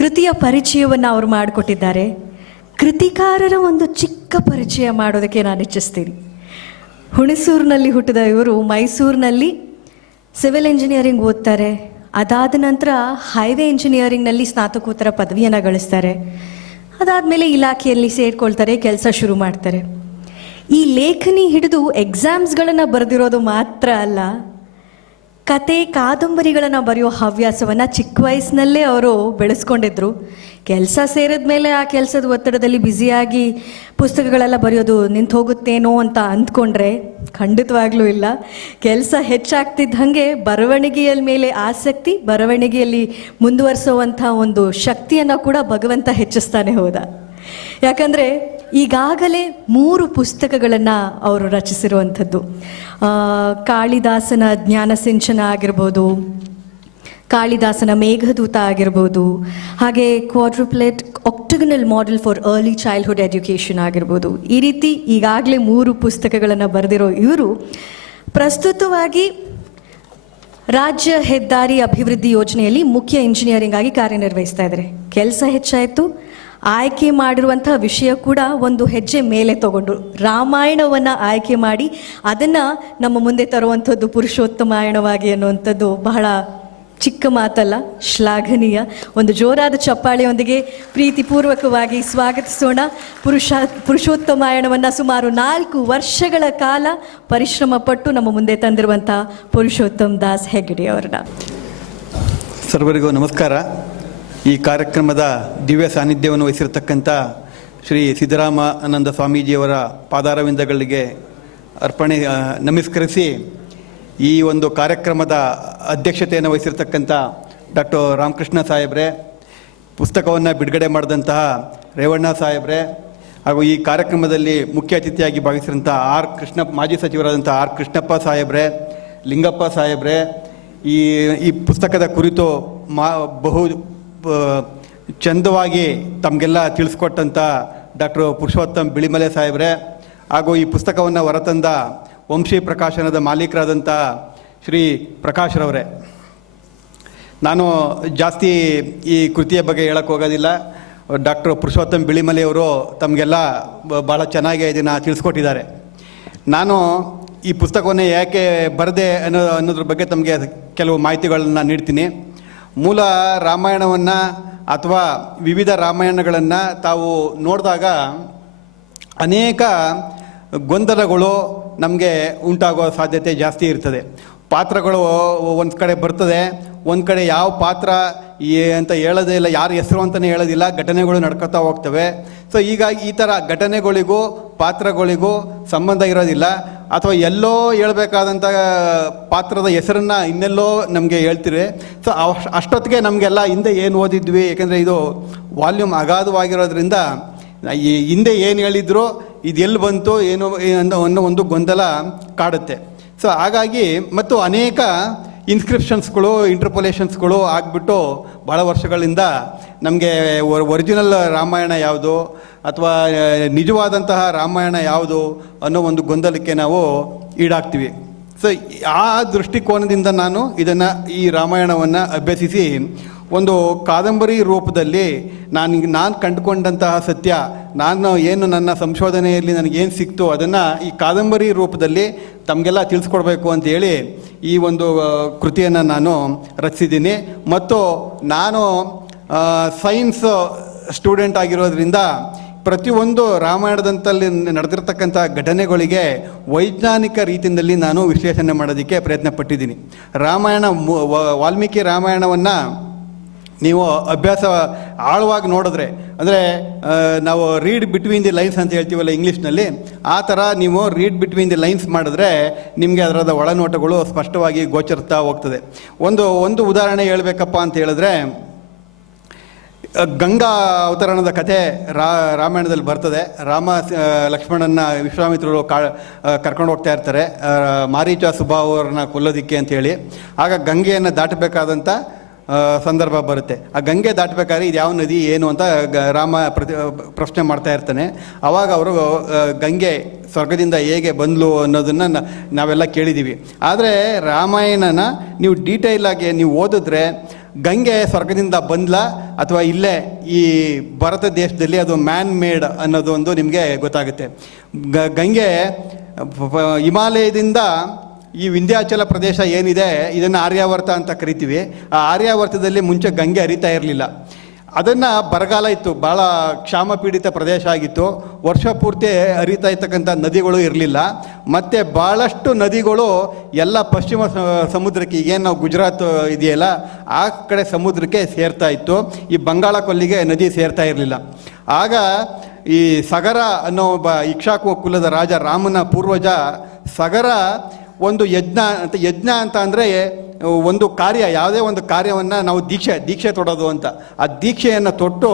ಕೃತಿಯ ಪರಿಚಯವನ್ನು ಅವರು ಮಾಡಿಕೊಟ್ಟಿದ್ದಾರೆ. ಕೃತಿಕಾರರ ಒಂದು ಚಿಕ್ಕ ಪರಿಚಯ ಮಾಡೋದಕ್ಕೆ ನಾನು ಇಚ್ಛಿಸ್ತೀನಿ. ಹುಣಸೂರಿನಲ್ಲಿ ಹುಟ್ಟಿದ ಇವರು ಮೈಸೂರಿನಲ್ಲಿ ಸಿವಿಲ್ ಇಂಜಿನಿಯರಿಂಗ್ ಓದ್ತಾರೆ. ಅದಾದ ನಂತರ ಹೈವೇ ಇಂಜಿನಿಯರಿಂಗ್ನಲ್ಲಿ ಸ್ನಾತಕೋತ್ತರ ಪದವಿಯನ್ನು ಗಳಿಸ್ತಾರೆ. ಅದಾದಮೇಲೆ ಇಲಾಖೆಯಲ್ಲಿ ಸೇರಿಕೊಳ್ತಾರೆ, ಕೆಲಸ ಶುರು ಮಾಡ್ತಾರೆ. ಈ ಲೇಖನಿ ಹಿಡಿದು ಎಕ್ಸಾಮ್ಸ್ಗಳನ್ನು ಬರೆದಿರೋದು ಮಾತ್ರ ಅಲ್ಲ ಕತೆ ಕಾದಂಬರಿಗಳನ್ನು ಬರೆಯೋ ಹವ್ಯಾಸವನ್ನು ಚಿಕ್ಕ ವಯಸ್ಸಿನಲ್ಲೇ ಅವರು ಬೆಳೆಸ್ಕೊಂಡಿದ್ರು. ಕೆಲಸ ಸೇರಿದ ಮೇಲೆ ಆ ಕೆಲಸದ ಒತ್ತಡದಲ್ಲಿ ಬ್ಯುಸಿಯಾಗಿ ಪುಸ್ತಕಗಳೆಲ್ಲ ಬರೆಯೋದು ನಿಂತು ಹೋಗುತ್ತೇನೋ ಅಂತ ಅಂದ್ಕೊಂಡ್ರೆ ಖಂಡಿತವಾಗ್ಲೂ ಇಲ್ಲ. ಕೆಲಸ ಹೆಚ್ಚಾಗ್ತಿದ್ದ ಹಾಗೆ ಬರವಣಿಗೆಯ ಮೇಲೆ ಆಸಕ್ತಿ, ಬರವಣಿಗೆಯಲ್ಲಿ ಮುಂದುವರಿಸುವಂಥ ಒಂದು ಶಕ್ತಿಯನ್ನು ಕೂಡ ಭಗವಂತ ಹೆಚ್ಚಿಸ್ತಾನೆ ಹೋದ. ಯಾಕಂದರೆ ಈಗಾಗಲೇ ಮೂರು ಪುಸ್ತಕಗಳನ್ನು ಅವರು ರಚಿಸಿರುವಂಥದ್ದು. ಕಾಳಿದಾಸನ ಜ್ಞಾನ ಸಿಂಚನ ಆಗಿರ್ಬೋದು, ಕಾಳಿದಾಸನ ಮೇಘದೂತ ಆಗಿರ್ಬೋದು, ಹಾಗೆ quadruplet octagonal model for early childhood education ಆಗಿರ್ಬೋದು. ಈ ರೀತಿ ಈಗಾಗಲೇ ಮೂರು ಪುಸ್ತಕಗಳನ್ನು ಬರೆದಿರೋ ಇವರು ಪ್ರಸ್ತುತವಾಗಿ ರಾಜ್ಯ ಹೆದ್ದಾರಿ ಅಭಿವೃದ್ಧಿ ಯೋಜನೆಯಲ್ಲಿ ಮುಖ್ಯ ಇಂಜಿನಿಯರಿಂಗ್ ಆಗಿ ಕಾರ್ಯನಿರ್ವಹಿಸ್ತಾ ಇದ್ದಾರೆ. ಕೆಲಸ ಹೆಚ್ಚಾಯಿತು ಆಯ್ಕೆ ಮಾಡಿರುವಂತಹ ವಿಷಯ ಕೂಡ ಒಂದು ಹೆಜ್ಜೆ ಮೇಲೆ ತಗೊಂಡು ರಾಮಾಯಣವನ್ನು ಆಯ್ಕೆ ಮಾಡಿ ಅದನ್ನು ನಮ್ಮ ಮುಂದೆ ತರುವಂಥದ್ದು ಪುರುಷೋತ್ತಮಾಯಣವಾಗಿ ಅನ್ನುವಂಥದ್ದು ಬಹಳ ಚಿಕ್ಕ ಮಾತಲ್ಲ, ಶ್ಲಾಘನೀಯ. ಒಂದು ಜೋರಾದ ಚಪ್ಪಾಳೆಯೊಂದಿಗೆ ಪ್ರೀತಿಪೂರ್ವಕವಾಗಿ ಸ್ವಾಗತಿಸೋಣ. ಪುರುಷ, ಪುರುಷೋತ್ತಮಾಯಣವನ್ನು ಸುಮಾರು ನಾಲ್ಕು ವರ್ಷಗಳ ಕಾಲ ಪರಿಶ್ರಮ ಪಟ್ಟು ನಮ್ಮ ಮುಂದೆ ತಂದಿರುವಂಥ ಪುರುಷೋತ್ತಮ್ ದಾಸ್ ಹೆಗ್ಡೆ ಅವ್ರನ್ನ. ಸರ್ವರಿಗೂ ನಮಸ್ಕಾರ. ಈ ಕಾರ್ಯಕ್ರಮದ ದಿವ್ಯ ಸಾನ್ನಿಧ್ಯವನ್ನು ವಹಿಸಿರತಕ್ಕಂಥ ಶ್ರೀ ಸಿದ್ದರಾಮಾನಂದ ಸ್ವಾಮೀಜಿಯವರ ಪಾದಾರವಿಂದಗಳಿಗೆ ಅರ್ಪಣೆ ನಮಸ್ಕರಿಸಿ ಈ ಒಂದು ಕಾರ್ಯಕ್ರಮದ ಅಧ್ಯಕ್ಷತೆಯನ್ನು ವಹಿಸಿರ್ತಕ್ಕಂಥ ಡಾಕ್ಟರ್ ರಾಮಕೃಷ್ಣ ಸಾಹೇಬ್ರೆ, ಪುಸ್ತಕವನ್ನು ಬಿಡುಗಡೆ ಮಾಡಿದಂತಹ ರೇವಣ್ಣ ಸಾಹೇಬ್ರೆ, ಹಾಗೂ ಈ ಕಾರ್ಯಕ್ರಮದಲ್ಲಿ ಮುಖ್ಯ ಅತಿಥಿಯಾಗಿ ಭಾಗಿಸಿದಂಥ ಆರ್ ಕೃಷ್ಣ, ಮಾಜಿ ಸಚಿವರಾದಂಥ ಆರ್ ಕೃಷ್ಣಪ್ಪ ಸಾಹೇಬ್ರೆ, ಲಿಂಗಪ್ಪ ಸಾಹೇಬ್ರೆ, ಈ ಈ ಪುಸ್ತಕದ ಕುರಿತು ಮಾ, ಬಹು ಚಂದವಾಗಿ ತಮಗೆಲ್ಲ ತಿಳಿಸ್ಕೊಟ್ಟಂಥ ಡಾಕ್ಟರ್ ಪುರುಷೋತ್ತಮ್ ಬಿಳಿಮಲೆ ಸಾಹೇಬ್ರೆ, ಹಾಗೂ ಈ ಪುಸ್ತಕವನ್ನು ಹೊರತಂದ ವಂಶಿ ಪ್ರಕಾಶನದ ಮಾಲೀಕರಾದಂಥ ಶ್ರೀ ಪ್ರಕಾಶ್ರವರೇ ನಾನು ಜಾಸ್ತಿ ಈ ಕೃತಿಯ ಬಗ್ಗೆ ಹೇಳಕ್ಕೆ ಹೋಗೋದಿಲ್ಲ. ಡಾಕ್ಟರ್ ಪುರುಷೋತ್ತಮ್ ಬಿಳಿಮಲೆಯವರು ತಮಗೆಲ್ಲ ಭಾಳ ಚೆನ್ನಾಗಿ ಇದನ್ನು ತಿಳಿಸ್ಕೊಟ್ಟಿದ್ದಾರೆ. ನಾನು ಈ ಪುಸ್ತಕವನ್ನು ಯಾಕೆ ಬರದೆ ಅನ್ನೋ, ಅನ್ನೋದ್ರ ಬಗ್ಗೆ ತಮಗೆ ಕೆಲವು ಮಾಹಿತಿಗಳನ್ನು ನೀಡ್ತೀನಿ. ಮೂಲ ರಾಮಾಯಣವನ್ನು ಅಥವಾ ವಿವಿಧ ರಾಮಾಯಣಗಳನ್ನು ತಾವು ನೋಡಿದಾಗ ಅನೇಕ ಗೊಂದಲಗಳು ನಮಗೆ ಉಂಟಾಗುವ ಸಾಧ್ಯತೆ ಜಾಸ್ತಿ ಇರ್ತದೆ. ಪಾತ್ರಗಳು ಒಂದು ಕಡೆ ಬರ್ತದೆ, ಒಂದು ಕಡೆ ಯಾವ ಪಾತ್ರ ಅಂತ ಹೇಳೋದೇ ಇಲ್ಲ, ಯಾರ ಹೆಸರು ಅಂತಲೇ ಹೇಳೋದಿಲ್ಲ, ಘಟನೆಗಳು ನಡ್ಕೊತಾ ಹೋಗ್ತವೆ. ಸೊ ಹೀಗಾಗಿ ಈ ಥರ ಘಟನೆಗಳಿಗೂ, ಪಾತ್ರಗಳಿಗೂ ಸಂಬಂಧ ಇರೋದಿಲ್ಲ. ಅಥವಾ ಎಲ್ಲೋ ಹೇಳ್ಬೇಕಾದಂಥ ಪಾತ್ರದ ಹೆಸರನ್ನು ಇನ್ನೆಲ್ಲೋ ನಮಗೆ ಹೇಳ್ತೀರಿ ಸೊ ಅಷ್ಟೊತ್ತಿಗೆ ನಮಗೆಲ್ಲ ಹಿಂದೆ ಏನು ಓದಿದ್ವಿ, ಏಕೆಂದರೆ ಇದು ವಾಲ್ಯೂಮ್ ಅಗಾಧವಾಗಿರೋದ್ರಿಂದ, ಈ ಹಿಂದೆ ಏನು ಹೇಳಿದ್ರು ಇದು ಎಲ್ಲಿ ಬಂತು, ಏನು, ಅನ್ನೋ ಒಂದು ಗೊಂದಲ ಕಾಡುತ್ತೆ. ಸೊ ಹಾಗಾಗಿ, ಮತ್ತು ಅನೇಕ ಇನ್ಸ್ಕ್ರಿಪ್ಷನ್ಸ್ಗಳು, ಇಂಟರ್ಪೊಲೇಷನ್ಸ್ಗಳು ಆಗಿಬಿಟ್ಟು ಭಾಳ ವರ್ಷಗಳಿಂದ ನಮಗೆ ಒರಿಜಿನಲ್ ರಾಮಾಯಣ ಯಾವುದು ಅಥವಾ ನಿಜವಾದಂತಹ ರಾಮಾಯಣ ಯಾವುದು ಅನ್ನೋ ಒಂದು ಗೊಂದಲಕ್ಕೆ ನಾವು ಈಡಾಗ್ತೀವಿ. ಸೊ ಆ ದೃಷ್ಟಿಕೋನದಿಂದ ನಾನು ಇದನ್ನು ಈ ರಾಮಾಯಣವನ್ನು ಅಭ್ಯಸಿಸಿ, ಒಂದು ಕಾದಂಬರಿ ರೂಪದಲ್ಲಿ ನಾನು ನಾನು ಕಂಡುಕೊಂಡಂತಹ ಸತ್ಯ, ನಾನು ಏನು ನನ್ನ ಸಂಶೋಧನೆಯಲ್ಲಿ ನನಗೇನು ಸಿಕ್ತು ಅದನ್ನು ಈ ಕಾದಂಬರಿ ರೂಪದಲ್ಲಿ ತಮಗೆಲ್ಲ ತಿಳಿಸ್ಕೊಡ್ಬೇಕು ಅಂತೇಳಿ ಈ ಒಂದು ಕೃತಿಯನ್ನು ನಾನು ರಚಿಸಿದ್ದೀನಿ. ಮತ್ತು ನಾನು ಸೈನ್ಸ್ ಸ್ಟೂಡೆಂಟ್ ಆಗಿರೋದ್ರಿಂದ ಪ್ರತಿಯೊಂದು ರಾಮಾಯಣದಂತಲ್ಲಿ ನಡೆದಿರ್ತಕ್ಕಂಥ ಘಟನೆಗಳಿಗೆ ವೈಜ್ಞಾನಿಕ ರೀತಿಯಲ್ಲಿ ನಾನು ವಿಶ್ಲೇಷಣೆ ಮಾಡೋದಕ್ಕೆ ಪ್ರಯತ್ನ ಪಟ್ಟಿದ್ದೀನಿ ರಾಮಾಯಣ ವಾಲ್ಮೀಕಿ ರಾಮಾಯಣವನ್ನು ನೀವು ಅಭ್ಯಾಸ ಆಳವಾಗಿ ನೋಡಿದ್ರೆ, ಅಂದರೆ ನಾವು ರೀಡ್ ಬಿಟ್ವೀನ್ ದಿ ಲೈನ್ಸ್ ಅಂತ ಹೇಳ್ತೀವಲ್ಲ ಇಂಗ್ಲೀಷ್ನಲ್ಲಿ, ಆ ಥರ ನೀವು ರೀಡ್ ಬಿಟ್ವೀನ್ ದಿ ಲೈನ್ಸ್ ಮಾಡಿದ್ರೆ ನಿಮಗೆ ಅದರದ ಒಳನೋಟಗಳು ಸ್ಪಷ್ಟವಾಗಿ ಗೋಚರಿಸ್ತಾ ಹೋಗ್ತದೆ. ಒಂದು ಒಂದು ಉದಾಹರಣೆ ಹೇಳಬೇಕಪ್ಪ ಅಂತ ಹೇಳಿದ್ರೆ ಗಂಗಾ ಅವತರಣದ ಕಥೆ ರಾ, ರಾಮಾಯಣದಲ್ಲಿ ಬರ್ತದೆ. ರಾಮ ಲಕ್ಷ್ಮಣನ ವಿಶ್ವಾಮಿತ್ರರು ಕಾ ಕರ್ಕೊಂಡು ಹೋಗ್ತಾ ಇರ್ತಾರೆ. ಮಾರೀಚ ಮಾರೀಚ ಅವರನ್ನ ಕೊಲ್ಲೋದಿಕ್ಕೆ ಅಂತೇಳಿ. ಆಗ ಗಂಗೆಯನ್ನು ದಾಟಬೇಕಾದಂಥ ಸಂದರ್ಭ ಬರುತ್ತೆ. ಆ ಗಂಗೆ ದಾಟಬೇಕಾದ್ರೆ ಇದು ಯಾವ ನದಿ, ಏನು ಅಂತ ಗ- ರಾಮ ಪ್ರತಿ ಪ್ರಶ್ನೆ ಮಾಡ್ತಾ ಇರ್ತಾನೆ. ಆವಾಗ ಅವರು ಗಂಗೆ ಸ್ವರ್ಗದಿಂದ ಹೇಗೆ ಬಂದ್ಲು ಅನ್ನೋದನ್ನು ನಾವೆಲ್ಲ ಕೇಳಿದ್ದೀವಿ ಆದರೆ ರಾಮಾಯಣನ ನೀವು ಡೀಟೇಲಾಗಿ ನೀವು ಓದಿದ್ರೆ ಗಂಗೆ ಸ್ವರ್ಗದಿಂದ ಬಂದ್ಲ ಅಥವಾ ಇಲ್ಲೇ ಈ ಭಾರತ ದೇಶದಲ್ಲಿ ಅದು ಮ್ಯಾನ್ ಮೇಡ್ ಅನ್ನೋದು ಒಂದು ನಿಮಗೆ ಗೊತ್ತಾಗುತ್ತೆ. ಗಂಗೆ ಹಿಮಾಲಯದಿಂದ ಈ ವಿಂಧ್ಯಾಚಲ ಪ್ರದೇಶ ಏನಿದೆ, ಇದನ್ನು ಆರ್ಯಾವರ್ತ ಅಂತ ಕರಿತೀವಿ. ಆ ಆರ್ಯಾವರ್ತದಲ್ಲಿ ಮುಂಚೆ ಗಂಗೆ ಹರಿತಾ ಇರಲಿಲ್ಲ. ಅದನ್ನು ಬರಗಾಲ ಇತ್ತು ಭಾಳ ಕ್ಷಾಮ ಪೀಡಿತ ಪ್ರದೇಶ ಆಗಿತ್ತು. ವರ್ಷ ಪೂರ್ತಿ ಹರಿತಾ ಇರ್ತಕ್ಕಂಥ ನದಿಗಳು ಇರಲಿಲ್ಲ. ಮತ್ತು ಭಾಳಷ್ಟು ನದಿಗಳು ಎಲ್ಲ ಪಶ್ಚಿಮ ಸಮುದ್ರಕ್ಕೆ, ಈಗೇನು ನಾವು ಗುಜರಾತ್ ಇದೆಯಲ್ಲ, ಆ ಕಡೆ ಸಮುದ್ರಕ್ಕೆ ಸೇರ್ತಾ ಇತ್ತು. ಈ ಬಂಗಾಳ ಕೊಲ್ಲಿಗೆ ನದಿ ಸೇರ್ತಾ ಇರಲಿಲ್ಲ. ಆಗ ಈ ಸಗರ ಅನ್ನೋ ಒಬ್ಬ ಇಕ್ಷಾಕು ಕುಲದ ರಾಜ ರಾಮನ ಪೂರ್ವಜ ಸಗರ ಒಂದು ಯಜ್ಞ ಅಂತ ಯಜ್ಞ ಅಂತ ಅಂದರೆ ಒಂದು ಕಾರ್ಯ, ಯಾವುದೇ ಒಂದು ಕಾರ್ಯವನ್ನು ನಾವು ದೀಕ್ಷೆ ದೀಕ್ಷೆ ತೊಡೋದು ಅಂತ. ಆ ದೀಕ್ಷೆಯನ್ನು ತೊಟ್ಟು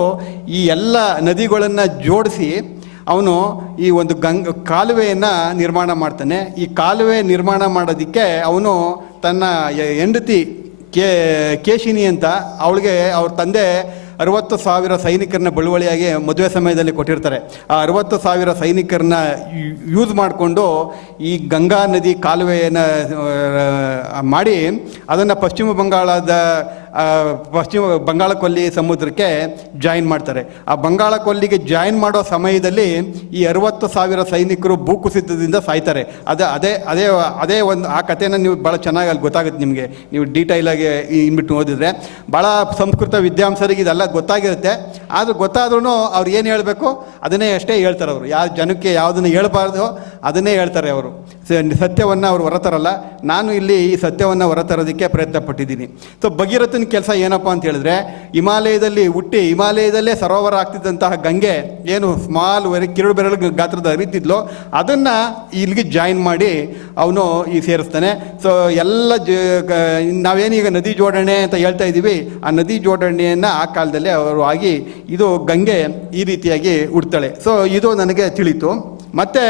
ಈ ಎಲ್ಲ ನದಿಗಳನ್ನು ಜೋಡಿಸಿ ಅವನು ಈ ಒಂದು ಗಂಗ್, ಕಾಲುವೆಯನ್ನು ನಿರ್ಮಾಣ ಮಾಡ್ತಾನೆ. ಈ ಕಾಲುವೆ ನಿರ್ಮಾಣ ಮಾಡೋದಕ್ಕೆ ಅವನು ತನ್ನ ಹೆಂಡತಿ ಕೇ, ಕೇಶಿನಿ ಅಂತ, ಅವಳಿಗೆ ಅವ್ರ ತಂದೆ ಅರವತ್ತು ಸಾವಿರ ಸೈನಿಕರನ್ನ ಬಳುವಳಿಯಾಗಿ ಮದುವೆ ಸಮಯದಲ್ಲಿ ಕೊಟ್ಟಿರ್ತಾರೆ. ಆ ಅರವತ್ತು ಸಾವಿರ ಸೈನಿಕರನ್ನ ಯೂಸ್ ಮಾಡಿಕೊಂಡು ಈ ಗಂಗಾ ನದಿ ಕಾಲುವೆಯನ್ನು ಮಾಡಿ ಅದನ್ನು ಪಶ್ಚಿಮ ಬಂಗಾಳದ ಪಶ್ಚಿಮ ಬಂಗಾಳ ಕೊಲ್ಲಿ ಸಮುದ್ರಕ್ಕೆ ಜಾಯಿನ್ ಮಾಡ್ತಾರೆ. ಆ ಬಂಗಾಳ ಕೊಲ್ಲಿಗೆ ಜಾಯಿನ್ ಮಾಡೋ ಸಮಯದಲ್ಲಿ ಈ ಅರವತ್ತು ಸಾವಿರ ಸೈನಿಕರು ಭೂಕುಸಿತದಿಂದ ಸಾಯ್ತಾರೆ. ಅದೇ ಅದೇ ಅದೇ ಅದೇ ಒಂದು, ಆ ಕಥೆನ ನೀವು ಭಾಳ ಚೆನ್ನಾಗಿ ಅಲ್ಲಿ ಗೊತ್ತಾಗುತ್ತೆ ನಿಮಗೆ. ನೀವು ಡೀಟೈಲಾಗಿ ಇನ್ಬಿಟ್ಟು ಓದಿದ್ರೆ. ಭಾಳ ಸಂಸ್ಕೃತ ವಿದ್ಯಾಂಸರಿಗೆ ಇದೆಲ್ಲ ಗೊತ್ತಾಗಿರುತ್ತೆ. ಆದರೂ ಗೊತ್ತಾದ್ರೂ ಅವ್ರು ಏನು ಹೇಳಬೇಕು? ಅದನ್ನೇ ಅಷ್ಟೇ ಹೇಳ್ತಾರೆ ಅವರು. ಯಾವ ಜನಕ್ಕೆ ಯಾವುದನ್ನು ಹೇಳ್ಬಾರ್ದು ಅದನ್ನೇ ಹೇಳ್ತಾರೆ ಅವರು. ಸತ್ಯವನ್ನು ಅವರು ಹೊರತರಲ್ಲ. ನಾನು ಇಲ್ಲಿ ಈ ಸತ್ಯವನ್ನು ಹೊರತರೋದಕ್ಕೆ ಪ್ರಯತ್ನ ಪಟ್ಟಿದ್ದೀನಿ ಸೊ ಭಗೀರಥನ ಕೆಲಸ ಏನಪ್ಪ ಅಂತ ಹೇಳಿದ್ರೆ, ಹಿಮಾಲಯದಲ್ಲಿ ಹುಟ್ಟಿ ಹಿಮಾಲಯದಲ್ಲೇ ಸರೋವರ ಆಗ್ತಿದ್ದಂತಹ ಗಂಗೆ ಏನು ಸ್ಮಾಲ್ ವೆರಿ ಕಿರುಳು ಬೆರಳು ಗಾತ್ರದ ಅರಿತಿದ್ಲೋ, ಅದನ್ನು ಇಲ್ಲಿಗೆ ಜಾಯಿನ್ ಮಾಡಿ ಅವನು ಈ ಸೇರಿಸ್ತಾನೆ. ಸೊ ಎಲ್ಲ ಜ ನಾವೇನೀಗ ನದಿ ಜೋಡಣೆ ಅಂತ ಹೇಳ್ತಾ ಇದ್ದೀವಿ, ಆ ನದಿ ಜೋಡಣೆಯನ್ನು ಆ ಕಾಲದಲ್ಲೇ ಅವರು ಆಗಿ ಇದು ಗಂಗೆ ಈ ರೀತಿಯಾಗಿ ಹುಡ್ತಾಳೆ ಸೊ ಇದು ನನಗೆ ತಿಳಿತು. ಮತ್ತು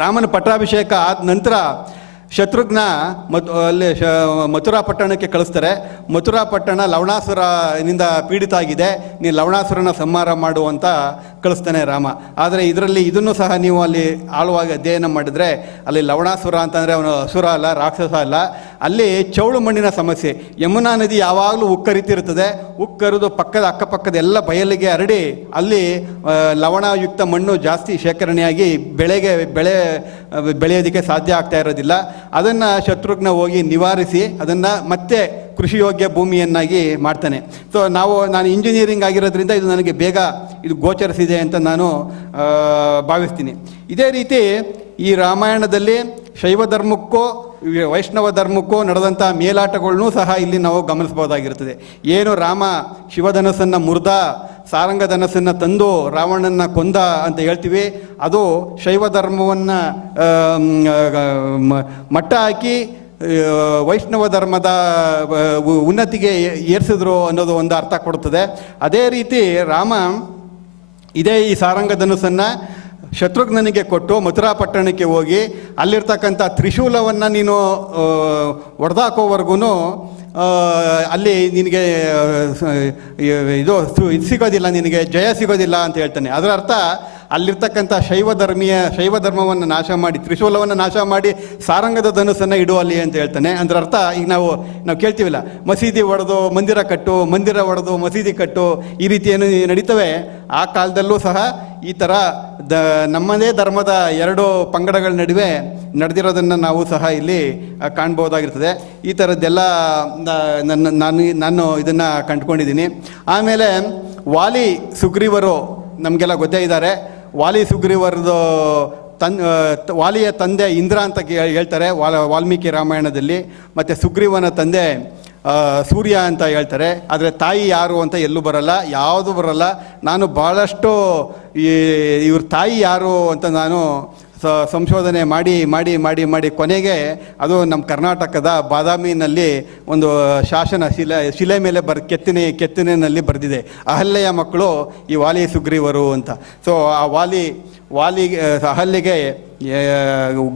ರಾಮನ ಪಟ್ಟಾಭಿಷೇಕ ಆದ ನಂತರ ಶತ್ರುಘ್ನ ಮತ್ ಅಲ್ಲಿ ಶ ಮಥುರಾ ಪಟ್ಟಣಕ್ಕೆ ಕಳಿಸ್ತಾರೆ. ಮಥುರಾ ಪಟ್ಟಣ ಲವಣಾಸುರನಿಂದ ಪೀಡಿತ ಆಗಿದೆ. ನೀನು ಲವಣಾಸುರನ ಸಂಹಾರ ಮಾಡು ಅಂತ ಕಳಿಸ್ತಾನೆ ರಾಮ. ಆದರೆ ಇದರಲ್ಲಿ ಇದನ್ನು ಸಹ ನೀವು ಅಲ್ಲಿ ಆಳವಾಗಿ ಅಧ್ಯಯನ ಮಾಡಿದರೆ ಅಲ್ಲಿ ಲವಣಾಸುರ ಅಂತಂದರೆ ಅವನು ಅಸುರ ಅಲ್ಲ, ರಾಕ್ಷಸ ಅಲ್ಲ. ಅಲ್ಲಿ ಚೌಳು ಮಣ್ಣಿನ ಸಮಸ್ಯೆ. ಯಮುನಾ ನದಿ ಯಾವಾಗಲೂ ಉಕ್ಕರಿತಿರುತ್ತದೆ. ಉಕ್ಕರಿದು ಪಕ್ಕದ ಅಕ್ಕಪಕ್ಕದ ಎಲ್ಲ ಬಯಲಿಗೆ ಹರಡಿ ಅಲ್ಲಿ ಲವಣಯುಕ್ತ ಮಣ್ಣು ಜಾಸ್ತಿ ಶೇಖರಣೆಯಾಗಿ ಬೆಳೆಗೆ, ಬೆಳೆ, ಬೆಳೆಯೋದಕ್ಕೆ ಸಾಧ್ಯ ಆಗ್ತಾ ಇರೋದಿಲ್ಲ. ಅದನ್ನು ಶತ್ರುಘ್ನ ಹೋಗಿ ನಿವಾರಿಸಿ ಅದನ್ನು ಮತ್ತೆ ಕೃಷಿ ಯೋಗ್ಯ ಭೂಮಿಯನ್ನಾಗಿ ಮಾಡ್ತಾನೆ. ಸೊ ನಾವು, ನಾನು ಇಂಜಿನಿಯರಿಂಗ್ ಆಗಿರೋದ್ರಿಂದ ಇದು ನನಗೆ ಬೇಗ ಇದು ಗೋಚರಿಸಿದೆ ಅಂತ ನಾನು ಭಾವಿಸ್ತೀನಿ. ಇದೇ ರೀತಿ ಈ ರಾಮಾಯಣದಲ್ಲಿ ಶೈವ ಧರ್ಮಕ್ಕೂ ವೈಷ್ಣವ ಧರ್ಮಕ್ಕೂ ನಡೆದಂಥ ಮೇಲಾಟಗಳನ್ನೂ ಸಹ ಇಲ್ಲಿ ನಾವು ಗಮನಿಸ್ಬೋದಾಗಿರ್ತದೆ ಏನು ರಾಮ ಶಿವಧನಸ್ಸನ್ನು ಮುರಿದ ಸಾರಂಗ ಧನಸ್ಸನ್ನು ತಂದು ರಾವಣನ ಕೊಂದ ಅಂತ ಹೇಳ್ತೀವಿ, ಅದು ಶೈವ ಧರ್ಮವನ್ನು ಮಟ್ಟ ಹಾಕಿ ವೈಷ್ಣವ ಧರ್ಮದ ಉನ್ನತಿಗೆ ಏರಿಸಿದ್ರು ಅನ್ನೋದು ಒಂದು ಅರ್ಥ ಕೊಡ್ತದೆ. ಅದೇ ರೀತಿ ರಾಮ ಇದೇ ಈ ಸಾರಂಗ ಧನುಸ್ಸನ್ನು ಶತ್ರುಘ್ನನಿಗೆ ಕೊಟ್ಟು ಮಥುರಾ ಪಟ್ಟಣಕ್ಕೆ ಹೋಗಿ ಅಲ್ಲಿರ್ತಕ್ಕಂಥ ತ್ರಿಶೂಲವನ್ನು ನೀನು ಹೊಡೆದಾಕೋವರೆಗೂ ಅಲ್ಲಿ ನಿನಗೆ ಇದು ಇದು ಸಿಗೋದಿಲ್ಲ ನಿನಗೆ, ಜಯ ಸಿಗೋದಿಲ್ಲ ಅಂತ ಹೇಳ್ತಾನೆ. ಅದರ ಅರ್ಥ ಅಲ್ಲಿರ್ತಕ್ಕಂಥ ಶೈವ ಧರ್ಮೀಯ, ಶೈವ ಧರ್ಮವನ್ನು ನಾಶ ಮಾಡಿ, ತ್ರಿಶೂಲವನ್ನು ನಾಶ ಮಾಡಿ ಸಾರಂಗದ ಧನುಸನ್ನು ಇಡುವಲ್ಲಿ ಅಂತ ಹೇಳ್ತಾನೆ. ಅಂದ್ರೆ ಅರ್ಥ, ಈಗ ನಾವು ನಾವು ಕೇಳ್ತೀವಿಲ್ಲ, ಮಸೀದಿ ಒಡೆದು ಮಂದಿರ ಕಟ್ಟು, ಮಂದಿರ ಒಡೆದು ಮಸೀದಿ ಕಟ್ಟು, ಈ ರೀತಿ ಏನು ನಡೀತವೆ? ಆ ಕಾಲದಲ್ಲೂ ಸಹ ಈ ಥರ ದ, ನಮ್ಮದೇ ಧರ್ಮದ ಎರಡು ಪಂಗಡಗಳ ನಡುವೆ ನಡೆದಿರೋದನ್ನು ನಾವು ಸಹ ಇಲ್ಲಿ ಕಾಣ್ಬೋದಾಗಿರ್ತದೆ ಈ ಥರದ್ದೆಲ್ಲ ನನ್ನ, ನಾನು ನಾನು ಇದನ್ನು ಕಂಡುಕೊಂಡಿದ್ದೀನಿ. ಆಮೇಲೆ ವಾಲಿ ಸುಗ್ರೀವರು ನಮಗೆಲ್ಲ ಗೊತ್ತೇ ಇದ್ದಾರೆ. ವಾಲಿ ಸುಗ್ರೀವರದು ತನ್ ವಾಲಿಯ ತಂದೆ ಇಂದ್ರ ಅಂತ ಹೇಳ್ತಾರೆ, ವಾಲ್, ವಾಲ್ಮೀಕಿ ರಾಮಾಯಣದಲ್ಲಿ, ಮತ್ತು ಸುಗ್ರೀವನ ತಂದೆ ಸೂರ್ಯ ಅಂತ ಹೇಳ್ತಾರೆ, ಆದರೆ ತಾಯಿ ಯಾರು ಅಂತ ಎಲ್ಲೂ ಬರಲ್ಲ, ಯಾವುದು ಬರಲ್ಲ. ನಾನು ಭಾಳಷ್ಟು ಈ, ಇವ್ರ ತಾಯಿ ಯಾರು ಅಂತ ನಾನು ಸಂಶೋಧನೆ ಮಾಡಿ ಮಾಡಿ ಮಾಡಿ ಮಾಡಿ ಕೊನೆಗೆ ಅದು ನಮ್ಮ ಕರ್ನಾಟಕದ ಬಾದಾಮಿನಲ್ಲಿ ಒಂದು ಶಾಸನ ಶಿಲೆ ಶಿಲೆ ಮೇಲೆ ಬರ್, ಕೆತ್ತನೆ ಕೆತ್ತನೆಯಲ್ಲಿ ಬರೆದಿದೆ. ಅಹಲ್ಯೆಯ ಮಕ್ಕಳು ಈ ವಾಲಿ ಸುಗ್ರೀವರು ಅಂತ. ಸೊ ಆ ವಾಲಿ ವಾಲಿ ಅಹಲ್ಲಿಗೆ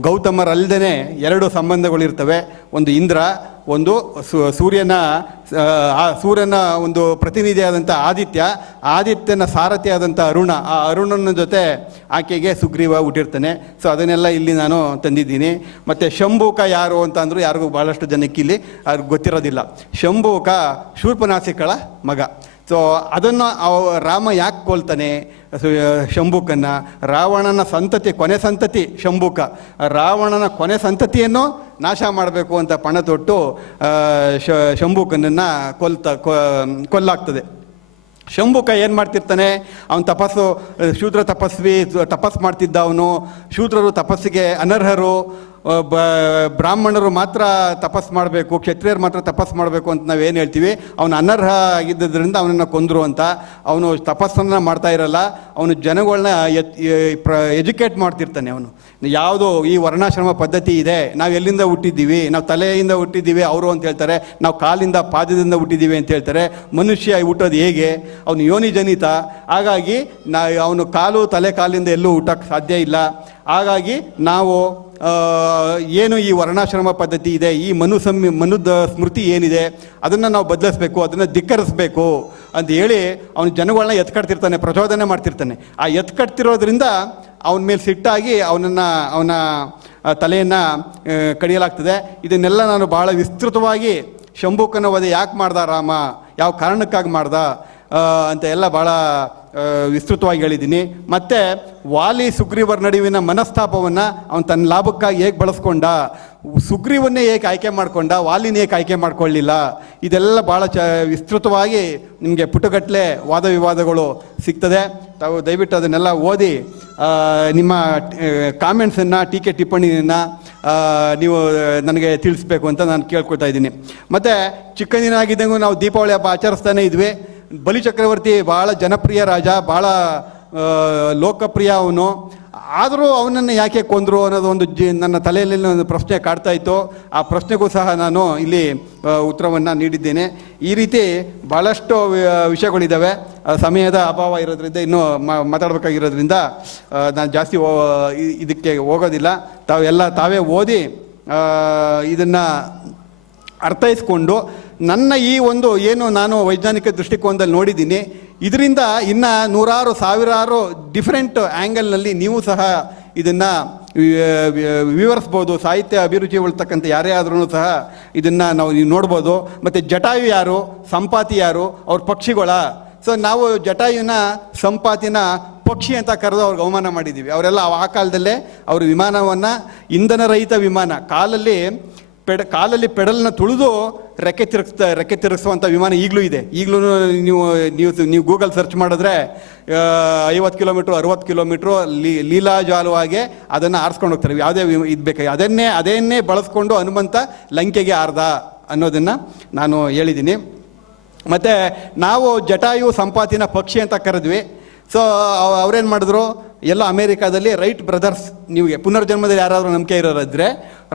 ಗೌತಮರಲ್ಲದೆ ಎರಡು ಸಂಬಂಧಗಳಿರ್ತವೆ. ಒಂದು ಇಂದ್ರ ಒಂದು ಸೂರ್ಯನ ಆ, ಸೂರ್ಯನ ಒಂದು ಪ್ರತಿನಿಧಿಯಾದಂಥ ಆದಿತ್ಯ ಆದಿತ್ಯನ ಸಾರಥಿಯಾದಂಥ ಅರುಣ ಆ ಅರುಣನ ಜೊತೆ ಆಕೆಗೆ ಸುಗ್ರೀವ ಹುಟ್ಟಿರ್ತಾನೆ. ಸೊ ಅದನ್ನೆಲ್ಲ ಇಲ್ಲಿ ನಾನು ತಂದಿದ್ದೀನಿ. ಮತ್ತು ಶಂಭೂಕ ಯಾರು ಅಂತ ಅಂದರೂ ಯಾರಿಗೂ ಭಾಳಷ್ಟು ಜನಕ್ಕೆ ಇಲ್ಲಿ ಅವ್ರಿಗೆ ಗೊತ್ತಿರೋದಿಲ್ಲ. ಶಂಭೂಕ ಶೂರ್ಪನಾಸಿಕಳ ಮಗ. ಸೊ ಅದನ್ನು ರಾಮ ಯಾಕೆ ಕೊಲ್ತಾನೆ? ಶಂಭುಕನ್ನು, ರಾವಣನ ಸಂತತಿ, ಕೊನೆ ಸಂತತಿ ಶಂಭುಕ. ರಾವಣನ ಕೊನೆ ಸಂತತಿಯನ್ನು ನಾಶ ಮಾಡಬೇಕು ಅಂತ ಪಣ ತೊಟ್ಟು ಶ, ಶಂಭುಕನನ್ನು ಕೊಲ್ತ ಕೊಲ್ಲಾಗ್ತದೆ. ಶಂಭುಕ ಏನು ಮಾಡ್ತಿರ್ತಾನೆ? ಅವನು ತಪಸ್ಸು, ಶೂದ್ರ ತಪಸ್ವಿ ತಪಸ್ ಮಾಡ್ತಿದ್ದ ಅವನು ಶೂದ್ರರು ತಪಸ್ಸಿಗೆ ಅನರ್ಹರು. ಬ್ರಾಹ್ಮಣರು ಮಾತ್ರ ತಪಸ್ ಮಾಡಬೇಕು, ಕ್ಷತ್ರಿಯರು ಮಾತ್ರ ತಪಸ್ ಮಾಡಬೇಕು ಅಂತ ನಾವು ಏನು ಹೇಳ್ತೀವಿ? ಅವನು ಅನರ್ಹ ಆಗಿದ್ದರಿಂದ ಅವನನ್ನು ಕೊಂದರು ಅಂತ. ಅವನು ತಪಸ್ಸನ್ನು ಮಾಡ್ತಾ ಇರಲ್ಲ. ಅವನು ಜನಗಳನ್ನ ಎಜುಕೇಟ್ ಮಾಡ್ತಿರ್ತಾನೆ ಅವನು. ಯಾವುದು ಈ ವರ್ಣಾಶ್ರಮ ಪದ್ಧತಿ ಇದೆ. ನಾವು ಎಲ್ಲಿಂದ ಹುಟ್ಟಿದ್ದೀವಿ? ನಾವು ತಲೆಯಿಂದ ಹುಟ್ಟಿದ್ದೀವಿ, ಅವರು ಅಂತ ಹೇಳ್ತಾರೆ. ನಾವು ಕಾಲಿಂದ ಪಾದದಿಂದ ಹುಟ್ಟಿದ್ದೀವಿ ಅಂತ ಹೇಳ್ತಾರೆ. ಮನುಷ್ಯ ಹುಟ್ಟೋದು ಹೇಗೆ? ಅವನು ಯೋನಿ ಜನಿತ ಹಾಗಾಗಿ ನಾ, ಅವನು ಕಾಲು ತಲೆ ಕಾಲಿಂದ ಎಲ್ಲೂ ಹುಟ್ಟಕ್ಕೆ ಸಾಧ್ಯ ಇಲ್ಲ. ಹಾಗಾಗಿ ನಾವು ಏನು ಈ ವರ್ಣಾಶ್ರಮ ಪದ್ಧತಿ ಇದೆ, ಈ ಮನು ಸಂ ಮನುದ ಸ್ಮೃತಿ ಏನಿದೆ, ಅದನ್ನು ನಾವು ಬದಲಿಸ್ಬೇಕು, ಅದನ್ನು ಧಿಕ್ಕರಿಸ್ಬೇಕು ಅಂತ ಹೇಳಿ ಅವನು ಜನಗಳನ್ನ ಎತ್ಕಡ್ತಿರ್ತಾನೆ, ಪ್ರಚೋದನೆ ಮಾಡ್ತಿರ್ತಾನೆ. ಆ ಎತ್ಕಡ್ತಿರೋದ್ರಿಂದ ಅವನ ಮೇಲೆ ಸಿಟ್ಟಾಗಿ ಅವನನ್ನು, ಅವನ ತಲೆಯನ್ನು ಕಡಿಯಲಾಗ್ತದೆ. ಇದನ್ನೆಲ್ಲ ನಾನು ಭಾಳ ವಿಸ್ತೃತವಾಗಿ ಶಂಭುಕನ ವಧೆ ಯಾಕೆ ಮಾಡ್ದ ರಾಮ? ಯಾವ ಕಾರಣಕ್ಕಾಗಿ ಮಾಡ್ದ? ಅಂತ ಎಲ್ಲ ಭಾಳ ವಿಸ್ತೃತವಾಗಿ ಹೇಳಿದ್ದೀನಿ. ಮತ್ತು ವಾಲಿ ಸುಗ್ರೀವರ ನಡುವಿನ ಮನಸ್ತಾಪವನ್ನು ಅವನು ತನ್ನ ಲಾಭಕ್ಕಾಗಿ ಹೇಗೆ ಬಳಸ್ಕೊಂಡ, ಸುಗ್ರೀವನ್ನೇ ಏಕೆ ಆಯ್ಕೆ ಮಾಡಿಕೊಂಡ, ವಾಲಿನ ಏಕೆ ಆಯ್ಕೆ ಮಾಡಿಕೊಳ್ಳಿಲ್ಲ, ಇದೆಲ್ಲ ಭಾಳ ಚ, ವಿಸ್ತೃತವಾಗಿ ನಿಮಗೆ ಪುಟಗಟ್ಟಲೆ ವಾದ ವಿವಾದಗಳು ಸಿಗ್ತದೆ. ತಾವು ದಯವಿಟ್ಟು ಅದನ್ನೆಲ್ಲ ಓದಿ ನಿಮ್ಮ ಕಾಮೆಂಟ್ಸನ್ನು ಟೀಕೆ ಟಿಪ್ಪಣಿಯನ್ನು ನೀವು ನನಗೆ ತಿಳಿಸ್ಬೇಕು ಅಂತ ನಾನು ಕೇಳ್ಕೊಳ್ತಾ ಇದ್ದೀನಿ. ಮತ್ತು ಚಿಕ್ಕಂದಿನಾಗಿದ್ದಂಗೂ ನಾವು ದೀಪಾವಳಿ ಹಬ್ಬ ಆಚರಿಸ್ತಾನೆ ಇದ್ವಿ. ಬಲಿ ಚಕ್ರವರ್ತಿ ಭಾಳ ಜನಪ್ರಿಯ ರಾಜ ಭಾಳ ಲೋಕಪ್ರಿಯ ಅವನು. ಆದರೂ ಅವನನ್ನು ಯಾಕೆ ಕೊಂದರು ಅನ್ನೋದು ಒಂದು ಜಿ, ನನ್ನ ತಲೆಯಲ್ಲಿ ಒಂದು ಪ್ರಶ್ನೆ ಕಾಡ್ತಾ ಇತ್ತು. ಆ ಪ್ರಶ್ನೆಗೂ ಸಹ ನಾನು ಇಲ್ಲಿ ಉತ್ತರವನ್ನು ನೀಡಿದ್ದೇನೆ. ಈ ರೀತಿ ಭಾಳಷ್ಟು ವಿಷಯಗಳಿದ್ದಾವೆ ಸಮಯದ ಅಭಾವ ಇರೋದ್ರಿಂದ ಇನ್ನೂ ಮಾತಾಡಬೇಕಾಗಿರೋದ್ರಿಂದ ನಾನು ಜಾಸ್ತಿ ಇದಕ್ಕೆ ಹೋಗೋದಿಲ್ಲ. ತಾವೆಲ್ಲ ತಾವೇ ಓದಿ ಇದನ್ನು ಅರ್ಥೈಸ್ಕೊಂಡು ನನ್ನ ಈ ಒಂದು ಏನು ನಾನು ವೈಜ್ಞಾನಿಕ ದೃಷ್ಟಿಕೋನದಲ್ಲಿ ನೋಡಿದ್ದೀನಿ, ಇದರಿಂದ ಇನ್ನು ನೂರಾರು, ಸಾವಿರಾರು ಡಿಫ್ರೆಂಟ್ ಆ್ಯಂಗಲ್ನಲ್ಲಿ ನೀವು ಸಹ ಇದನ್ನು ವಿವರಿಸ್ಬೋದು. ಸಾಹಿತ್ಯ ಅಭಿರುಚಿ ಉಳ್ತಕ್ಕಂಥ ಯಾರೇ ಆದ್ರೂ ಸಹ ಇದನ್ನು ನಾವು ನೀವು ನೋಡ್ಬೋದು. ಮತ್ತು ಜಟಾಯು ಯಾರು? ಸಂಪಾತಿ ಯಾರು? ಅವ್ರ ಪಕ್ಷಿಗಳ. ಸೊ ನಾವು ಜಟಾಯುನ, ಸಂಪಾತಿನ ಪಕ್ಷಿ ಅಂತ ಕರೆದು ಅವ್ರಿಗೆ ಅವಮಾನ ಮಾಡಿದ್ದೀವಿ. ಅವರೆಲ್ಲ ಆ ಕಾಲದಲ್ಲೇ ಅವರು ವಿಮಾನವನ್ನು ಇಂಧನ ರಹಿತ ವಿಮಾನ. ಕಾಲಲ್ಲಿ ಪೆಡ ಕಾಲಲ್ಲಿ ಪೆಡಲ್ನ ತುಳಿದು ರೆಕ್ಕೆ ತಿರುಗಿಸ್ತಾ ರೆಕ್ಕೆ ತಿರುಗಿಸುವಂಥ ವಿಮಾನ ಈಗಲೂ ಇದೆ. ಈಗಲೂ ನೀವು ನೀವು ನೀವು ಗೂಗಲ್ ಸರ್ಚ್ ಮಾಡಿದ್ರೆ ಐವತ್ತು ಕಿಲೋಮೀಟ್ರ್, ಅರುವತ್ತು ಕಿಲೋಮೀಟ್ರು ಲೀಲಾಜಾಲವಾಗಿ ಅದನ್ನು ಆರಿಸ್ಕೊಂಡು ಹೋಗ್ತಾರೆ. ಯಾವುದೇ ಇದು ಬೇಕಾಗಿ ಅದನ್ನೇ ಅದನ್ನೇ ಬಳಸ್ಕೊಂಡು ಹನುಮಂತ ಲಂಕೆಗೆ ಆರ್ದ ಅನ್ನೋದನ್ನು ನಾನು ಹೇಳಿದ್ದೀನಿ. ಮತ್ತು ನಾವು ಜಟಾಯು ಸಂಪಾತಿನ ಪಕ್ಷಿ ಅಂತ ಕರೆದ್ವಿ. ಸೊ ಅವ್ರೇನು ಮಾಡಿದ್ರು? ಎಲ್ಲ ಅಮೇರಿಕಾದಲ್ಲಿ ರೈಟ್ ಬ್ರದರ್ಸ್ ನಿಮಗೆ ಪುನರ್ಜನ್ಮದಲ್ಲಿ ಯಾರಾದರೂ ನಂಬಿಕೆ ಇರೋರಿದ್ರೆ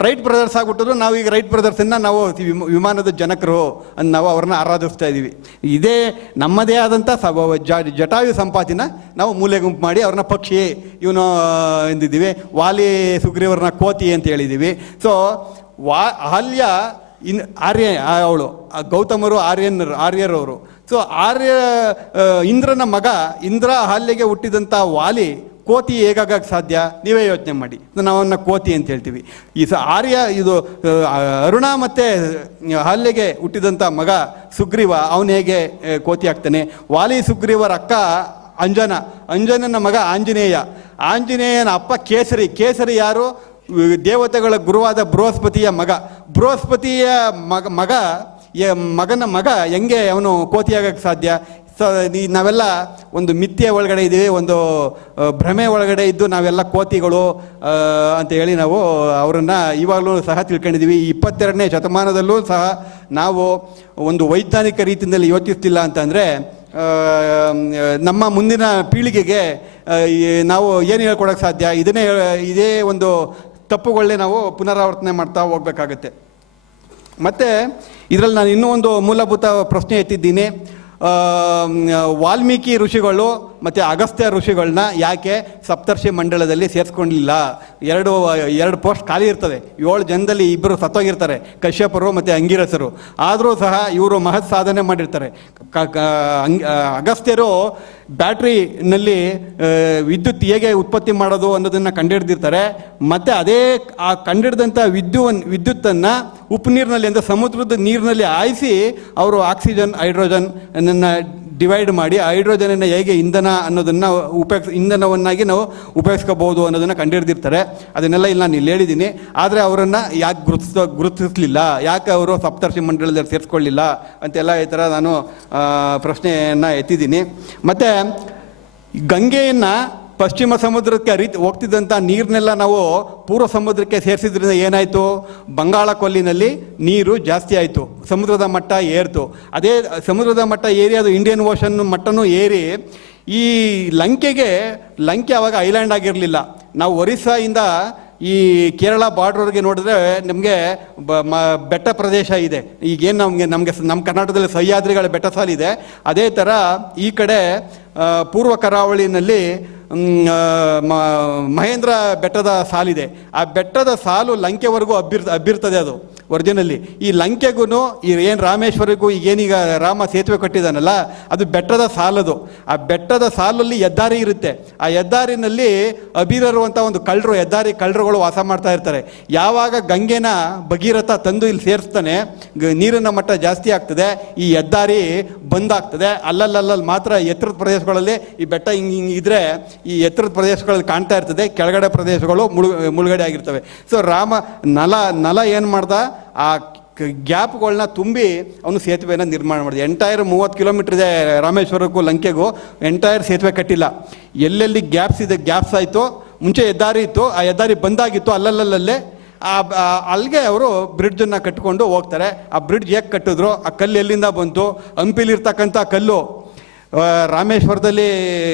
ರೈಟ್ ಬ್ರದರ್ಸ್ ಆಗ್ಬಿಟ್ಟಿದ್ರು, ನಾವು ಈಗ ರೈಟ್ ಬ್ರದರ್ಸನ್ನು ನಾವು ವಿಮಾನದ ಜನಕರು ಅಂತ ನಾವು ಅವ್ರನ್ನ ಆರಾಧಿಸ್ತಾ ಇದ್ದೀವಿ ಇದೇ ನಮ್ಮದೇ ಆದಂಥ ಸಬ ಜಟಾಯು ಸಂಪಾತಿನ ನಾವು ಮೂಲೆ ಗುಂಪು ಮಾಡಿ ಅವ್ರನ್ನ ಪಕ್ಷಿ, ಇವನು ಎಂದಿದ್ದೀವಿ, ವಾಲಿ ಸುಗ್ರೀವರನ್ನ ಕೋತಿ ಅಂತ ಹೇಳಿದ್ದೀವಿ. ಸೊ ವಾ ಅಹಲ್ಯ ಇನ್, ಆರ್ಯ ಅವಳು ಗೌತಮರು ಆರ್ಯನರು ಆರ್ಯರವರು. ಸೊ ಆರ್ಯ ಇಂದ್ರನ ಮಗ ಇಂದ್ರ ಅಹಲ್ಯಗೆ ಹುಟ್ಟಿದಂಥ ವಾಲಿ ಕೋತಿ ಹೇಗಾಗಕ್ಕೆ ಸಾಧ್ಯ? ನೀವೇ ಯೋಚನೆ ಮಾಡಿ. ನಾವನ್ನ ಕೋತಿ ಅಂತ ಹೇಳ್ತೀವಿ. ಈ ಸ ಆರ್ಯ, ಇದು ಅರುಣ ಮತ್ತು ಹಲ್ಲೆಗೆ ಹುಟ್ಟಿದಂಥ ಮಗ ಸುಗ್ರೀವ, ಅವನು ಹೇಗೆ ಕೋತಿ ಆಗ್ತಾನೆ? ವಾಲಿ ಸುಗ್ರೀವರ ಅಕ್ಕ ಅಂಜನ. ಅಂಜನನ ಮಗ ಆಂಜನೇಯ. ಆಂಜನೇಯನ ಅಪ್ಪ ಕೇಸರಿ. ಕೇಸರಿ ಯಾರು? ದೇವತೆಗಳ ಗುರುವಾದ ಬೃಹಸ್ಪತಿಯ ಮಗ. ಬೃಹಸ್ಪತಿಯ ಮಗ ಮಗ ಮಗನ ಮಗ ಹೆಂಗೆ ಅವನು ಕೋತಿಯಾಗಕ್ಕೆ ಸಾಧ್ಯ? ಸೊ ಈ ನಾವೆಲ್ಲ ಒಂದು ಮಿಥ್ಯೆ ಒಳಗಡೆ ಇದ್ದೀವಿ, ಒಂದು ಭ್ರಮೆ ಒಳಗಡೆ ಇದ್ದು ನಾವೆಲ್ಲ ಕೋತಿಗಳು ಅಂತ ಹೇಳಿ ನಾವು ಅವರನ್ನು ಇವಾಗಲೂ ಸಹ ತಿಳ್ಕೊಂಡಿದ್ದೀವಿ. ಈ ಇಪ್ಪತ್ತೆರಡನೇ ಶತಮಾನದಲ್ಲೂ ಸಹ ನಾವು ಒಂದು ವೈಜ್ಞಾನಿಕ ರೀತಿಯಲ್ಲಿ ಯೋಚಿಸ್ತಿಲ್ಲ ಅಂತಂದರೆ ನಮ್ಮ ಮುಂದಿನ ಪೀಳಿಗೆಗೆ ನಾವು ಏನು ಹೇಳ್ಕೊಡೋಕ್ಕೆ ಸಾಧ್ಯ? ಇದನ್ನೇ, ಇದೇ ಒಂದು ತಪ್ಪುಗಳನ್ನೇ ನಾವು ಪುನರಾವರ್ತನೆ ಮಾಡ್ತಾ ಹೋಗ್ಬೇಕಾಗತ್ತೆ. ಮತ್ತು, ಇದರಲ್ಲಿ ನಾನು ಇನ್ನೂ ಒಂದು ಮೂಲಭೂತ ಪ್ರಶ್ನೆ ಎತ್ತಿದ್ದೀನಿ. ವಾಲ್ಮೀಕಿ ಋಷಿಗಳು ಮತ್ತು ಅಗಸ್ತ್ಯ ಋಷಿಗಳನ್ನ ಯಾಕೆ ಸಪ್ತರ್ಷಿ ಮಂಡಳದಲ್ಲಿ ಸೇರಿಸ್ಕೊಂಡಿಲ್ಲ? ಎರಡು ಎರಡು ಪೋಸ್ಟ್ ಖಾಲಿ ಇರ್ತದೆ. ಏಳು ಜನದಲ್ಲಿ ಇಬ್ಬರು ಸತ್ತೋಗಿರ್ತಾರೆ, ಕಶ್ಯಪರು ಮತ್ತು ಅಂಗಿರಸರು. ಆದರೂ ಸಹ ಇವರು ಮಹತ್ ಸಾಧನೆ ಮಾಡಿರ್ತಾರೆ. ಅಗಸ್ತ್ಯರು ಬ್ಯಾಟ್ರಿನಲ್ಲಿ ವಿದ್ಯುತ್ ಹೇಗೆ ಉತ್ಪತ್ತಿ ಮಾಡೋದು ಅನ್ನೋದನ್ನು ಕಂಡುಹಿಡ್ದಿರ್ತಾರೆ ಮತ್ತು ಅದೇ, ಆ ಕಂಡುಹಿಡ್ದಂಥ ವಿದ್ಯು ವಿದ್ಯುತ್ತನ್ನು ಉಪ್ಪು ನೀರಿನಲ್ಲಿ ಅಂದರೆ ಸಮುದ್ರದ ನೀರಿನಲ್ಲಿ ಆಯಿಸಿ ಅವರು ಆಕ್ಸಿಜನ್, ಹೈಡ್ರೋಜನ್ ಡಿವೈಡ್ ಮಾಡಿ ಆ ಹೈಡ್ರೋಜನನ್ನು ಹೇಗೆ ಇಂಧನ ಅನ್ನೋದನ್ನು ಉಪಯೋಗಿಸ್, ಇಂಧನವನ್ನಾಗಿ ನಾವು ಉಪಯೋಗಿಸ್ಕೋಬೋದು ಅನ್ನೋದನ್ನು ಕಂಡುಹಿಡಿದಿರ್ತಾರೆ ಅದನ್ನೆಲ್ಲ ಇಲ್ಲಿ ನಾನು ಇಲ್ಲಿ ಹೇಳಿದ್ದೀನಿ ಆದರೆ ಅವರನ್ನು ಯಾಕೆ ಗುರುತಿಸ, ಗುರುತಿಸಲಿಲ್ಲ? ಯಾಕೆ ಅವರು ಸಪ್ತರ್ಷಿ ಮಂಡಳದಲ್ಲಿ ಸೇರಿಸ್ಕೊಳ್ಳಿಲ್ಲ? ಅಂತೆಲ್ಲ ಈ ಥರ ನಾನು ಪ್ರಶ್ನೆಯನ್ನು ಎತ್ತಿದ್ದೀನಿ ಮತ್ತು ಗಂಗೆಯನ್ನು ಪಶ್ಚಿಮ ಸಮುದ್ರಕ್ಕೆ ಹರಿತ್ ಹೋಗ್ತಿದ್ದಂಥ ನೀರನ್ನೆಲ್ಲ ನಾವು ಪೂರ್ವ ಸಮುದ್ರಕ್ಕೆ ಸೇರಿಸಿದ್ರಿಂದ ಏನಾಯಿತು? ಬಂಗಾಳ ಕೊಲ್ಲಿನಲ್ಲಿ ನೀರು ಜಾಸ್ತಿ ಆಯಿತು. ಸಮುದ್ರದ ಮಟ್ಟ ಏರ್ತು. ಅದೇ ಸಮುದ್ರದ ಮಟ್ಟ ಏರಿ, ಅದು ಇಂಡಿಯನ್ ಓಷನ್ ಮಟ್ಟನೂ ಏರಿ, ಈ ಲಂಕೆಗೆ, ಲಂಕೆ ಆವಾಗ ಐಲ್ಯಾಂಡ್ ಆಗಿರಲಿಲ್ಲ. ನಾವು ಒರಿಸ್ಸಾಯಿಂದ ಈ ಕೇರಳ ಬಾರ್ಡ್ರವರೆಗೆ ನೋಡಿದ್ರೆ ನಮಗೆ ಬ, ಮ, ಬೆಟ್ಟ ಪ್ರದೇಶ ಇದೆ. ಈಗೇನು ನಮಗೆ ನಮಗೆ ನಮ್ಮ ಕರ್ನಾಟಕದಲ್ಲಿ ಸಹ್ಯಾದ್ರಿಗಳ ಬೆಟ್ಟ ಸಾಲಿದೆ ಅದೇ ಥರ ಈ ಕಡೆ ಪೂರ್ವ ಕರಾವಳಿನಲ್ಲಿ ಮಹೇಂದ್ರ ಬೆಟ್ಟದ ಸಾಲಿದೆ. ಆ ಬೆಟ್ಟದ ಸಾಲು ಲಂಕೆವರೆಗೂ ಹಬ್ಬಿರ್ ಹಬ್ಬಿರ್ತದೆ ಅದು. ಒರಿಜಿನಲ್ಲಿ ಈ ಲಂಕೆಗೂ ಈ ಏನು ರಾಮೇಶ್ವರಿಗೂ ಈಗೇನೀಗ ರಾಮ ಸೇತುವೆ ಕಟ್ಟಿದಾನಲ್ಲ, ಅದು ಬೆಟ್ಟದ ಸಾಲದು. ಆ ಬೆಟ್ಟದ ಸಾಲಲ್ಲಿ ಹೆದ್ದಾರಿ ಇರುತ್ತೆ. ಆ ಹೆದ್ದಾರಿನಲ್ಲಿ ಅಬೀರರುವಂಥ ಒಂದು ಕಳ್ಳರು ಹೆದ್ದಾರಿ ಕಳ್ಳರುಗಳು ವಾಸ ಮಾಡ್ತಾ ಇರ್ತಾರೆ. ಯಾವಾಗ ಗಂಗೆನ ಭಗೀರಥ ತಂದು ಇಲ್ಲಿ ಸೇರಿಸ್ತಾನೆ ನೀರಿನ ಮಟ್ಟ ಜಾಸ್ತಿ ಆಗ್ತದೆ, ಈ ಹೆದ್ದಾರಿ ಬಂದಾಗ್ತದೆ. ಅಲ್ಲಲ್ಲಲ್ಲಿ ಮಾತ್ರ ಎತ್ತರದ ಪ್ರದೇಶಗಳಲ್ಲಿ ಈ ಬೆಟ್ಟ ಹಿಂಗೆ ಹಿಂಗೆ ಇದ್ದರೆ ಈ ಎತ್ತರದ ಪ್ರದೇಶಗಳಲ್ಲಿ ಕಾಣ್ತಾ ಇರ್ತದೆ. ಕೆಳಗಡೆ ಪ್ರದೇಶಗಳು ಮುಳು ಮುಳುಗಡೆ ಆಗಿರ್ತವೆ. ಸೊ ರಾಮ ನಲ ನಲ ಏನು ಮಾಡ್ದ? ಆ ಗ್ಯಾಪ್ಗಳನ್ನ ತುಂಬಿ ಅವನು ಸೇತುವೆಯನ್ನು ನಿರ್ಮಾಣ ಮಾಡಿದೆ. ಎಂಟೈರ್ ಮೂವತ್ತು ಕಿಲೋಮೀಟರ್ ಇದೆ ರಾಮೇಶ್ವರಕ್ಕೂ ಲಂಕೆಗೂ ಎಂಟೈರ್ ಸೇತುವೆ ಕಟ್ಟಿಲ್ಲ. ಎಲ್ಲೆಲ್ಲಿ ಗ್ಯಾಪ್ಸ್ ಇದೆ ಗ್ಯಾಪ್ಸ್ ಆಯಿತು, ಮುಂಚೆ ಹೆದ್ದಾರಿ ಇತ್ತು, ಆ ಹೆದ್ದಾರಿ ಬಂದಾಗಿತ್ತು ಅಲ್ಲಲ್ಲಲ್ಲೇ ಆ ಅಲ್ಲಿಗೆ ಅವರು ಬ್ರಿಡ್ಜನ್ನು ಕಟ್ಟಿಕೊಂಡು ಹೋಗ್ತಾರೆ. ಆ ಬ್ರಿಡ್ಜ್ ಹೇಗೆ ಕಟ್ಟಿದ್ರು? ಆ ಕಲ್ಲು ಎಲ್ಲಿಂದ ಬಂತು? ಹಂಪಿಲಿರ್ತಕ್ಕಂಥ ಕಲ್ಲು ರಾಮೇಶ್ವರದಲ್ಲಿ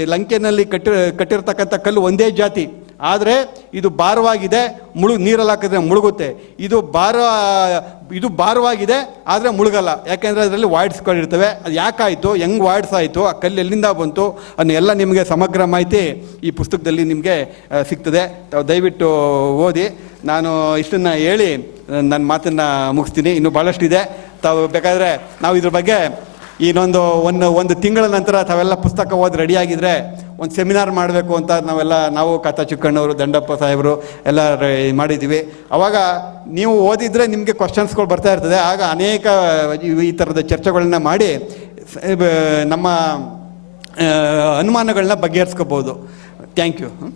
ಲಂಕೆನಲ್ಲಿ ಕಟ್ಟಿ, ಕಟ್ಟಿರ್ತಕ್ಕಂಥ ಕಲ್ಲು ಒಂದೇ ಜಾತಿ. ಆದರೆ ಇದು ಭಾರವಾಗಿದೆ, ಮುಳು, ನೀರಲ್ಲಿ ಹಾಕಿದ್ರೆ ಮುಳುಗುತ್ತೆ. ಇದು ಭಾರ, ಇದು ಭಾರವಾಗಿದೆ, ಆದರೆ ಮುಳುಗಲ್ಲ. ಯಾಕೆಂದರೆ ಅದರಲ್ಲಿ ವಾಯ್ಡ್ಸ್ಗಳಿರ್ತವೆ ಅದು ಯಾಕಾಯಿತು ಹೆಂಗೆ ವಾಯ್ಡ್ಸ್ ಆಯಿತು? ಆ ಕಲ್ಲು ಎಲ್ಲಿಂದ ಬಂತು? ಅದನ್ನೆಲ್ಲ ನಿಮಗೆ ಸಮಗ್ರ ಮಾಹಿತಿ ಈ ಪುಸ್ತಕದಲ್ಲಿ ನಿಮಗೆ ಸಿಗ್ತದೆ. ತಾವು ದಯವಿಟ್ಟು ಓದಿ. ನಾನು ಇಷ್ಟನ್ನು ಹೇಳಿ, ನನ್ನ ಮಾತನ್ನು ಮುಗಿಸ್ತೀನಿ. ಇನ್ನೂ ಭಾಳಷ್ಟಿದೆ ತಾವು ಬೇಕಾದರೆ ನಾವು ಇದ್ರ ಬಗ್ಗೆ ಇನ್ನೊಂದು ಒಂದು ಒಂದು ತಿಂಗಳ ನಂತರ ತಾವೆಲ್ಲ ಪುಸ್ತಕ ಓದಿ ರೆಡಿಯಾಗಿದ್ದರೆ ಒಂದು ಸೆಮಿನಾರ್ ಮಾಡಬೇಕು ಅಂತ ನಾವೆಲ್ಲ, ನಾವು ಕಥಾ ಚಿಕ್ಕಣ್ಣವರು, ದಂಡಪ್ಪ ಸಾಹೇಬರು ಎಲ್ಲ ಮಾಡಿದ್ದೀವಿ. ಅವಾಗ ನೀವು ಓದಿದರೆ ನಿಮಗೆ ಕ್ವಶನ್ಸ್ಗಳು ಬರ್ತಾ ಇರ್ತದೆ. ಆಗ ಅನೇಕ ಈ- ಥರದ ಚರ್ಚೆಗಳನ್ನ ಮಾಡಿ ನಮ್ಮ ಅನುಮಾನಗಳನ್ನ ಬಗೆಹರಿಸ್ಕೋಬೋದು ಥ್ಯಾಂಕ್ ಯು